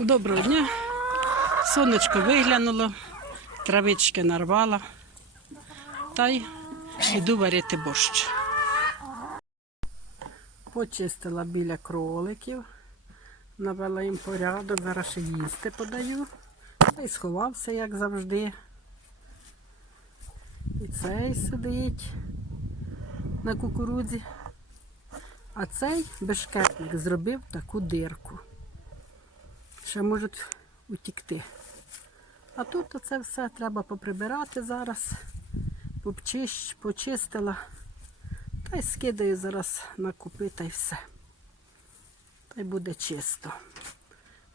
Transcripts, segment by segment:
Доброго дня. Сонечко виглянуло, травички нарвала. Та й йду варити борщ. Почистила біля кроликів, навела їм порядок, зараз ще їсти подаю. Та й сховався, як завжди. І цей сидить на кукурудзі. А цей бешкетник зробив таку дирку. Ще можуть утікти. А тут оце все треба поприбирати зараз. Попчищ, почистила. Та й скидаю зараз на купи та й все. Та й буде чисто.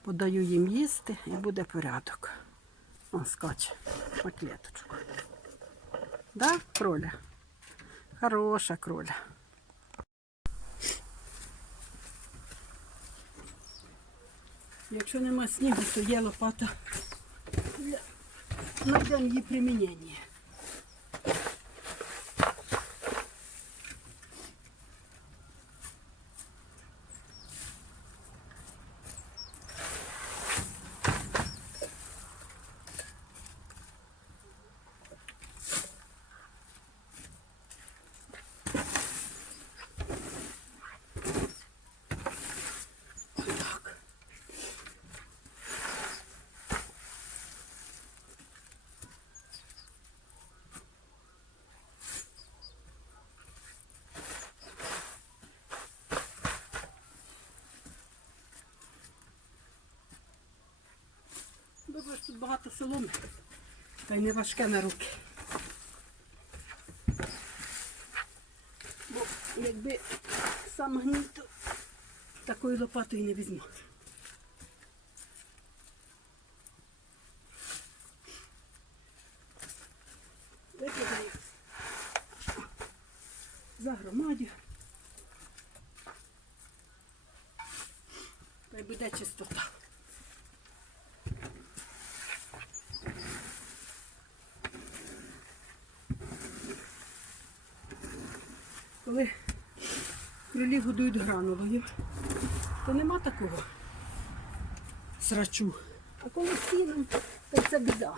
Подаю їм їсти і буде порядок. О, скаче на клеточку. Да, кроля? Хороша кроля. Якщо нема снігу, то є лопата. для- Знайдемо її примінення. Добре, що тут багато соломи. Та й не важке на руки. Бо якби сам гній, то такою лопатою не візьму. Викидаю. Загромадю. Та й буде чистота. Коли кролі годують гранулою, то нема такого срачу. А коли сіном, то це біда.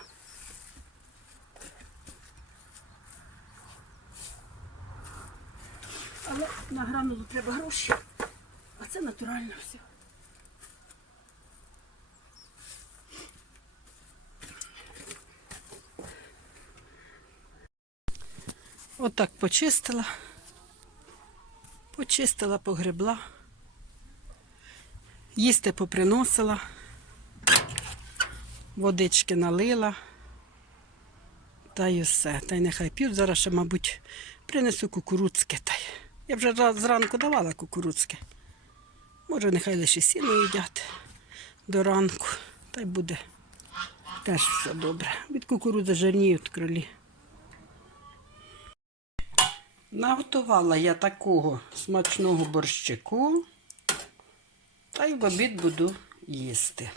Але на гранулу треба гроші, а це натурально все. Отак почистила. Почистила, погребла, їсти поприносила, водички налила. Та й все. Та й нехай п'ють. Зараз ще, мабуть, принесу кукурудзки. Та й. Я вже зранку давала кукурудзки. Може, нехай лише сіно їдять до ранку. Та й буде теж все добре. Від кукурудзи жирніють кролі. Наготувала я такого смачного борщику, та й в обід буду їсти.